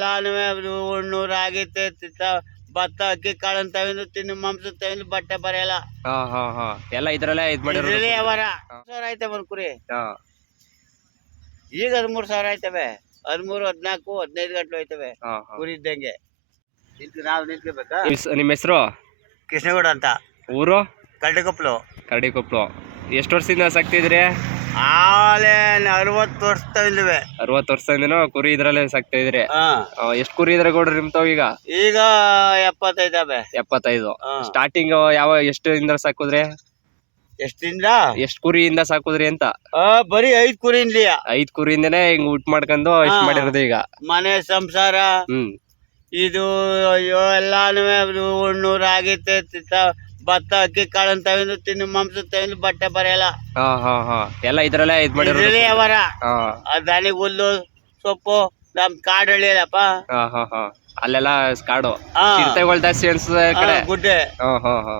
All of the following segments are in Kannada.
ಎಲ್ಲಾನು ರಾಗಿ ತೆ- ತಿ- ತ- ಭತ್ತ ಅಕ್ಕಿ ಕಾಳನ್ ತಗೊಂಡು ತಿನ್ನು ಮಾಂಸ ತಗೊಂಡು ಬಟ್ಟೆ ಬರೆಯಲ್ಲ. ಹಾ ಹಾ ಹಾ. ಎಲ್ಲ ಇದ್ರಲ್ಲೇ ಇದ್ ಮಾಡಿರೋದು ಇದ್ರಲ್ಲಿ ಅವರ ಸಾವಿರ ಆಯ್ತವೆ ಒಂದು ಕುರಿ. ಹಾ. ಈಗ ಹದಿಮೂರು ಸಾವಿರ ಆಯ್ತವೆ ಹದಿಮೂರು ಹದಿನಾಲ್ಕು ಹದಿನೈದು ಗಂಟೆ ಆಯ್ತವೆ ಹಾ ಹಾ. ಕುರಿ ಇದ್ದಂಗೆ. ನಿಂತು ನಾವು ನಿಂತ್ಕೋಬೇಕಾ? ನಿಮ್ ಹೆಸ್- ನಿಮ್ ಹೆಸರು? ಕೃಷ್ಣಗೌಡ ಅಂತ. ಊರು? ಕಳ್ಳಿಕೊಪ್ಲು ಕರಡಿಕೊಪ್ಪಲು ಎಷ್ಟು ವರ್ಷದಿಂದ ಸಾಕ್ತಿದ್ರಿ? ಆಲೆ ಅರವತ್ತು ವರ್ಷ ತಗೊಂಡಿವೆ ಅರವತ್ತು ವರ್ಷದಿಂದನೂ ಕುರಿ ಇದ್ರಲ್ಲೇ ಸಾಕ್ತಾ ಇದ್ರಿ ಹಾ ಎಷ್ಟು ಕುರಿ ಇದ್ರೆ ಕೊಡ್ರಿ ನಿಮ್ತಾವ್ ಈಗ? ಈಗ ಎಪ್ಪತ್ತೈದವೆ ಎಪ್ಪತ್ತೈದು. ಸ್ಟಾರ್ಟಿಂಗ್ ಯಾವ ಎಷ್ಟು ಇಂದ ಸಾಕುದ್ರಿ? ಎಷ್ಟಿಂದ? ಎಷ್ಟ್ ಕುರಿಯಿಂದ ಸಾಕುದ್ರಿ ಅಂತ? ಆ, ಬರೀ ಐದ್ ಕುರಿ ಇನ್ಲಿಯ ಐದ್ ಕುರಿಯಿಂದನೇ ಹಿಂಗ್ ಊಟ ಮಾಡ್ಕೊಂಡು ಇಷ್ಟ ಮಾಡಿರೋದು ಈಗ. ಮನೆ ಸಂಸಾರ. ಹ್ಮ್. ಇದು ಅಯ್ಯೋ ಎಲ್ಲಾನು ಹುಣ್ಣು ರಾಗಿ ತೆ- ತಿ- ತ- ಭತ್ತ ಅಕ್ಕಿ ಕಾಳನ್ ತಗೊಂಡು ತಿನ್ನು ಮಾಂಸ ತಗೊಂಡು ಬಟ್ಟೆ ಬರೆಯಲ್ಲ. ಹಾ ಹಾ ಹಾ. ಎಲ್ಲ ಇದ್ರಲ್ಲೇ ಇದ್ ಮಾಡಿರೋದು. ಇದ್ರಲ್ಲಿ ಹಾ. ದನಿಗೆ ಹುಲ್ಲು ಸೊಪ್ಪು ನಮ್ ಕಾಡು ಹಳ್ಳಿಯಲ್ಲಪ್ಪ. ಹಾ ಹಾ ಹಾ. ಅಲ್ಲೆಲ್ಲ ಕಾಡು. ಹಾ. ಚಿರತೆಗಳು ಜಾಸ್ತಿ ಕಡೆ. ಗುಡ್ಡೆ. ಹಾ ಹಾ ಹಾ.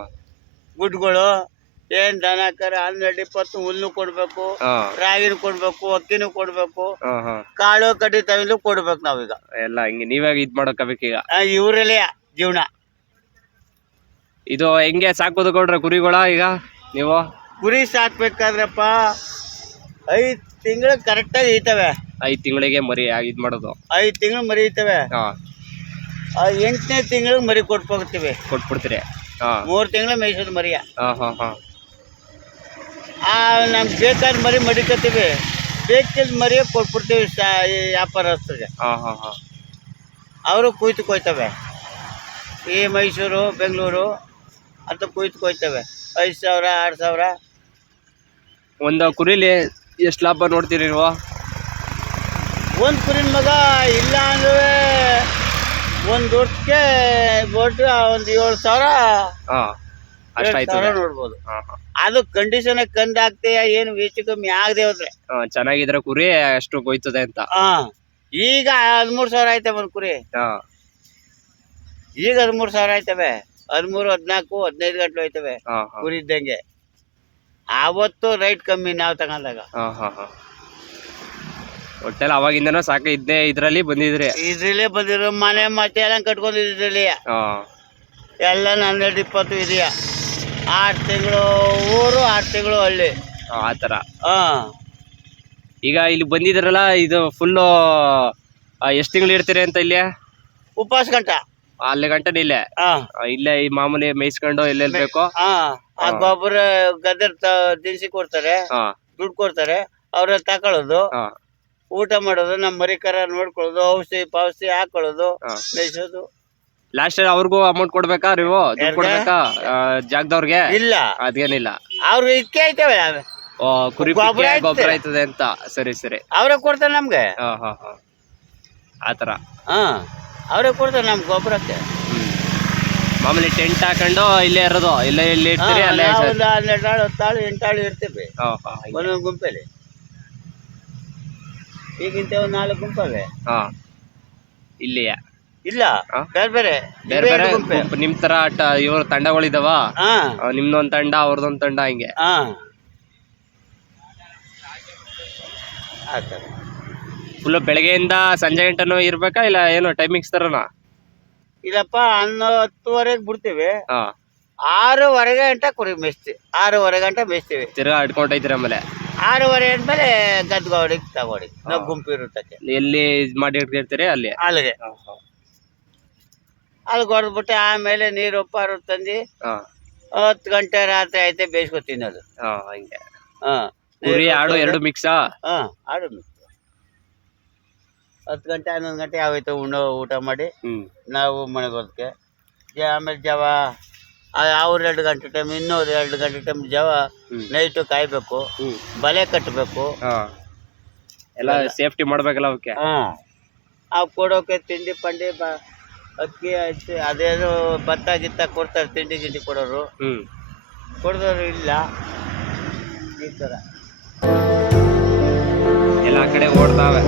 ಗುಡ್ಗಳು. ಏನ್ ದನ ಕರ ಹನ್ನೆರಡು ಇಪ್ಪತ್ತು ಹುಲ್ಲು ಕೊಡ್ಬೇಕು. ಹಾ. ರಾಗಿನೂ ಕೊಡ್ಬೇಕು ಅಕ್ಕಿನೂ ಕೊಡ್ಬೇಕು. ಹಾ ಹಾ. ಕಾಳು ಕಡ್ಡಿ ತಗೊಂಡು ಕೊಡ್ಬೇಕು ನಾವೀಗ. ಎಲ್ಲ ಹಿಂಗೆ. ನೀವೇ ಇದ್ ಮಾಡೋಕಬೇಕೀಗ ಈಗ? ಇವ್ರಲ್ಲೇ ಜೀವನ. ಇದು ಹೆಂಗೆ ಸಾಕೋದು ಕೊಡ್ರೆ ಕುರಿಗಳ ಈಗ ನೀವು? ಕುರಿ ಸಾಕ್ಬೇಕಾದ್ರಪ್ಪ ಐದು ತಿಂಗಳು ಕರೆಕ್ಟಾಗಿ ಈತವೆ ಐದು ತಿಂಗಳಿಗೆ ಮರಿ ಇದು ಮಾಡೋದು. ಐದು ತಿಂಗಳು ಮರಿ ಹಾ. ಆ ಎಂಟನೇ ತಿಂಗಳು ಮರಿ ಕೊಟ್ಬೋಗ್ತೀವಿ ಕೊಟ್ಬಿಡ್ತೀರಿ. ಹಾಂ. ಮೂರು ತಿಂಗಳು ಮೇಯ್ಸೋದು ಮರಿಯ. ಹಾ ಹಾ ಹಾ. ಆ ನಮ್ಗೆ ಬೇಕಾದ ಮರಿ ಮಡಿಕತ್ತೀವಿ. ಬೇಕಿದ್ ಮರಿಯ ಕೊಟ್ಬಿಡ್ತೀವಿ ಸಾ ಈ ವ್ಯಾಪಾರಸ್ಥರಿಗೆ. ಹಾ ಹಾ ಹಾ. ಅವರು ಕುಯ್ತು ಕೊಯ್ತವೆ. ಈ ಮೈಸೂರು ಬೆಂಗಳೂರು ಅಂತ ಕುಯ್ತು ಕೊಯ್ತವೆ ಐದು ಸಾವಿರ ಆರು ಸಾವಿರ. ಒಂದು ಕುರಿಲಿ ಎಷ್ಟು ಲಾಭ ನೋಡ್ತೀರಿ ನೀವು ಒಂದು ಕುರಿನ ಮಗ ಇಲ್ಲ ಅಂದ್ರೆ ಒಂದು ವರ್ಷಕ್ಕೆ ಬಟ್ಟು ಒಂದು ಏಳು ಸಾವಿರ ಹಾ ಏಳು ಅಷ್ಟಾಯ್ತು ಸಾವಿರ ನೋಡ್ಬೋದು. ಹಾ ಹಾ. ಅದು ಕಂಡೀಷನ್ ಕಂದು ಹಾಕ್ತೆಯ ಏನು ಹೆಚ್ಚು ಕಮ್ಮಿ ಆಗದೆ ಹೋದ್ರೆ. ಹಾ, ಚೆನ್ನಾಗಿದ್ರೆ ಕುರಿ ಅಷ್ಟು ಕೊಯ್ತದೆ ಅಂತ. ಹಾ ಈಗ ಹದಿಮೂರು ಸಾವಿರ ಆಯ್ತವೆ ಒಂದು ಕುರಿ. ಹಾ. ಈಗ ಹದಿಮೂರು ಸಾವಿರ ಆಯ್ತವೆ. ಹದಿಮೂರು ಹದಿನಾಲ್ಕು ಹದಿನೈದು ಗಂಟಲು ಹೋಯ್ತವೆ ಹಾ ಹಾ. ಕುರಿ ಇದ್ದಂಗೆ ಆವತ್ತು ರೈಟ್ ಕಮ್ಮಿ ನಾವು ತಗೊಂಡಾಗ. ಒಟ್ಟೆಲ್ಲ ಅವಾಗಿಂದನೂ ಸಾಕ ಇದ್ದೇ ಇದ್ರಲ್ಲಿ ಬಂದಿದ್ರಿ. ಇದ್ರಲ್ಲೇ ಬಂದಿರೋ ಮನೆ ಮತ್ತೆ ಎಲ್ಲ ಕಟ್ಕೊಂಡಿದ್ರಲ್ಲಿ ಎಲ್ಲ ಹನ್ನೆರಡು ಇಪ್ಪತ್ತು ಇದೆಯಾ? ಆರು ತಿಂಗಳು ಊರು ಆರು ತಿಂಗಳು ಹಳ್ಳಿ. ಆ ಆ ಥರ. ಹಾ. ಈಗ ಇಲ್ಲಿ ಬಂದಿದ್ರಲ್ಲ ಇದು ಫುಲ್ಲು ಎಷ್ಟು ತಿಂಗಳು ಇರ್ತೀರಿ ಅಂತ ಇಲ್ಲಿ? ಉಪವಾಸ ಗಂಟ. ಅಲ್ಲಿ ಗಂಟೆ ಇಲ್ಲೇ? ಹಾ. ಇಲ್ಲೇ ಈ ಮಾಮೂಲಿ ಮೇಯಿಸ್ಕೊಂಡು ಎಲ್ಲೆಲ್ಲಿ ಬೇಕೋ ಹಾ. ಆ. ಗೊಬ್ಬರ ಗದ್ದರ್ ದಿನಸಿ ಕೊಡ್ತಾರೆ. ಹಾ. ದುಡ್ಡು ಕೊಡ್ತಾರೆ. ಅವ್ರ ತಕೊಳ್ಳೋದು. ಹಾ. ಊಟ ಮಾಡೋದು ನಮ್ಮ ಮರಿಕರ ನೋಡ್ಕೊಳ್ಳೋದು ಔಷಧಿ ಪಾವಸಿ ಹಾಕೊಳ್ಳೋದು ಮೇಯಿಸೋದು. ಮೇಯ್ಸೋದು ಲಾಸ್ಟ್ ಅವ್ರಿಗೂ ಅಮೌಂಟ್ ಕೊಡ್ಬೇಕಾ ನೀವು? ದುಡ್ಡು ಯಾರ್ಗೆ? ಕೊಡ್ಬೇಕಾ? ಆ, ಜಾಗದವ್ರಿಗೆ? ಇಲ್ಲ. ಅದೇನಿಲ್ಲ ಅವ್ರು ಇದಕ್ಕೆ ಐತವೆ. ಓ ಕುರಿ ಗೊಬ್ಬರ ಪಿಕ್ಕೆ ಐತೆ. ಗೊಬ್ಬರ ಆಯ್ತದೆ ಅಂತ. ಸರಿ ಸರಿ. ಅವರೇ ಕೊಡ್ತಾರೆ ನಮ್ಗೆ. ಹಾ ಹಾ ಹಾ. ಆ ಹಾ. ಅವರೇ ಕೊಡ್ತಾರೆ ನಮ್ಗೆ ಗೊಬ್ಬರಕ್ಕೆ. ಮಾಮೂಲಿ ಟೆಂಟ್ ಹಾಕೊಂಡು ಇಲ್ಲೇ ಇರೋದು ಇಲ್ಲೇ ಇಲ್ಲಿ ಇರ್ತೀರಿ ಅಲ್ಲೇ ನಾವು ಒಂದು ಹನ್ನೆರಡು ಆಳು ಹತ್ತಾಳು ಎಂಟಾಳು ಇರ್ತೀವಿ. ಹಾ ಹಾ ಒಂದೊಂದು ಗುಂಪಲ್ಲಿ. ಈಗಿಂತ ಒಂದು ನಾಲ್ಕು ಗುಂಪವೆ ಹಾ. ಇಲ್ಲಿಯ? ಇಲ್ಲ ಹಾ? ಬೇರೆ ಬೇರೆ. ಬೇರೆ ಬೇರೆ ಗುಂಪೆ. ಗುಂಪು- ನಿಮ್ ತರ ಆಟ ಇವ್ರ ತಂಡಗಳಿದಾವ ಹಾ. ನಿಮ್ದೊಂದ್ ತಂಡ ಅವ್ರದೊಂದ್ ತಂಡ ಹಿಂಗೆ. ಹಾ. ಆ ಥರ. ಫುಲ್ ಬೆಳಗ್ಗೆಯಿಂದ ಸಂಜೆ ಗಂಟನೂ ಇರ್ಬೇಕಾ ಇಲ್ಲ ಏನು ಟೈಮಿಂಗ್ಸ್ ತರನಾ? ಇಲ್ಲಪ್ಪ ಹನ್ನೊತ್ತುವರೆಗೆ ಬಿಡ್ತೀವಿ. ಹಾ. ಆರೂವರೆಗೆ ಗಂಟೆ ಕುರಿ ಮೇಯ್ಸ್ತೀವಿ. ಆರೂವರೆ ಗಂಟೆ ಮೇಯಿಸ್ತೀವಿ. ತಿರ್ಗಾ ಇಟ್ಕೊಂಡೈತಿರ ಆಮೇಲೆ? ಆರೂವರೆ ಅಂದ್ಮೇಲೆ ಗದ್ಗೋಡಿಗೆ ತಗೋಡಿ ನಾವು. ಗುಂಪು ಇರುತ್ತಕ್ಕೆ. ಎಲ್ಲಿ ಇದ್ ಮಾಡಿ ಅಲ್ಲಿ? ಅಲ್ಲಿಗೆ. ಅಲ್ಲಿ ಹೊಡೆದ್ಬಿಟ್ಟು ಆಮೇಲೆ ನೀರು ಉಪ್ಪಾರು ತಂದು ಹಾ. ಹತ್ತು ಗಂಟೆ ರಾತ್ರಿ ಐತೆ ಬೇಯಿಸ್ಕೊ ತಿನ್ನೋದು ಹಾ ಹಿಂಗೆ. ಹಾ. ಕುರಿ ಆಡು ಎರಡು ಮಿಕ್ಸಾ ಹಾ ಆಡು ಮಿಕ್ಸ್. ಹತ್ತು ಗಂಟೆ ಹನ್ನೊಂದು ಗಂಟೆ ಆಗೋಯ್ತು ಉಣ್ಣೋ ಊಟ ಮಾಡಿ. ಹ್ಮ್. ನಾವು ಮನೆಗೆ ಹೋದಕ್ಕೆ ಆಮೇಲೆ ಜವ ಅವ್ರ ಎರಡು ಗಂಟೆ ಟೈಮ್ ಇನ್ನೂ ಎರಡು ಗಂಟೆ ಟೈಮ್ ಜವ ಹ್ಮ್. ನೈಟು ಕಾಯಬೇಕು ಹ್ಮ್. ಬಲೆ ಕಟ್ಟಬೇಕು ಹಾ. ಎಲ್ಲ ಸೇಫ್ಟಿ ಮಾಡ್ಬೇಕಲ್ಲ ಅವಕ್ಕೆ ಹಾಂ. ಅವು ಕೊಡೋಕೆ ತಿಂಡಿ ಪಂಡಿ ಬ ಅಕ್ಕಿ ಅಕ್ಕಿ ಅದೇನು ಭತ್ತ ಗಿತ್ತ ಕೊಡ್ತಾರೆ ತಿಂಡಿ ತಿಂಡಿ ಕೊಡೋರು. ಹ್ಮ್. ಕೊಡೋರು ಇಲ್ಲ. ಈ ಥರ. ಎಲ್ಲ ಆ ಕಡೆ ಓಡ್ತಾವೆ.